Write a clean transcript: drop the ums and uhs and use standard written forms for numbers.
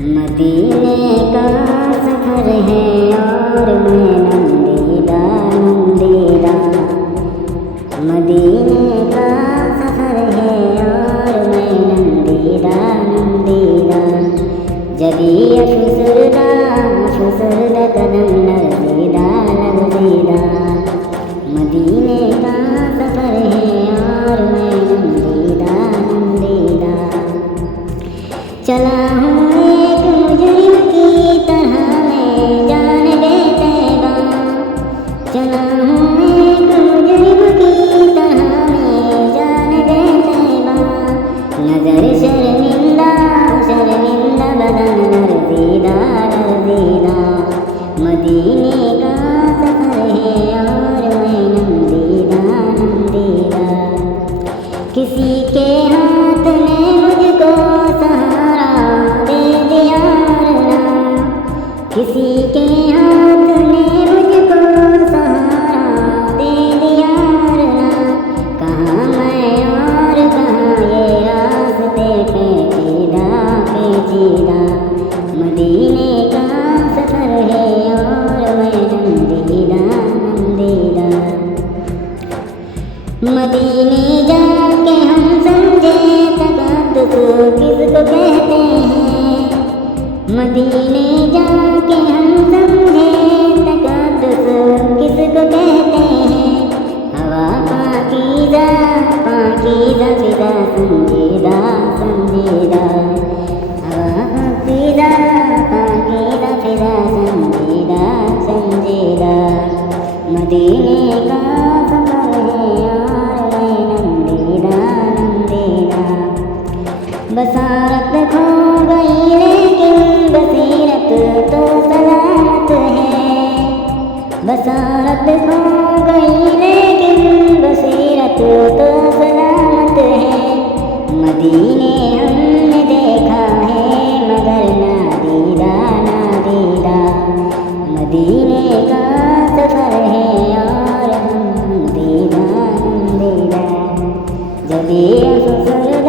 मदीने का सफर है और मैं नंदीदा नंदीदा। मदीने का सफर है और मैं नंदीदा नंदीदा। जबी अफसरदा अफसरदा कदम लर्ज़ीदा लर्ज़ीदा। मदीने का सफर है और मैं नंदीदा नंदीदा। चला हूँ एक मुजरिम की तरह मैं जान देते गाँव। चला हूँ एक मुजरिम की तरह मैं जान देते गाँव। नजर शर्मिंदा शर्मिंदा बदन लर्ज़ीदा लर्ज़ीदा। मदीने का सफर है और मैं नंदीदा नंदीदा। किसी के हाथ ने मुझको सहारा दे दिया वरना। किसी के हाथ ने मुझको सहारा दे दिया वरना। कहाँ मैं और कहाँ ये रास्ते पेचीदा पेचीदा। मदीने का सफर है और मैं नंदीदा नंदीदा। मदीने जाके हम समझे तक़द्दुस किसको कहते हैं। मदीने जाके हम समझे तक़द्दुस किसको कहते हैं। हवा पाकीज़ा पाकीज़ा फ़िज़ा संजीदा संजीदा। हवा पाकीज़ा पाकीज़ा फ़िज़ा संजीदा संजीदा। मदीने का सफर है और मैं नंदीदा नंदीदा। बसारत खो गई लेकिन बसीरत तो सलामत है। बसारत खो गई लेकिन बसीरत तो सलामत है। मदीने हमने देखा है मगर नादीदा नादीदा। मदीने का सफर है और हम नंदीदा नंदीदा। जबी अफसर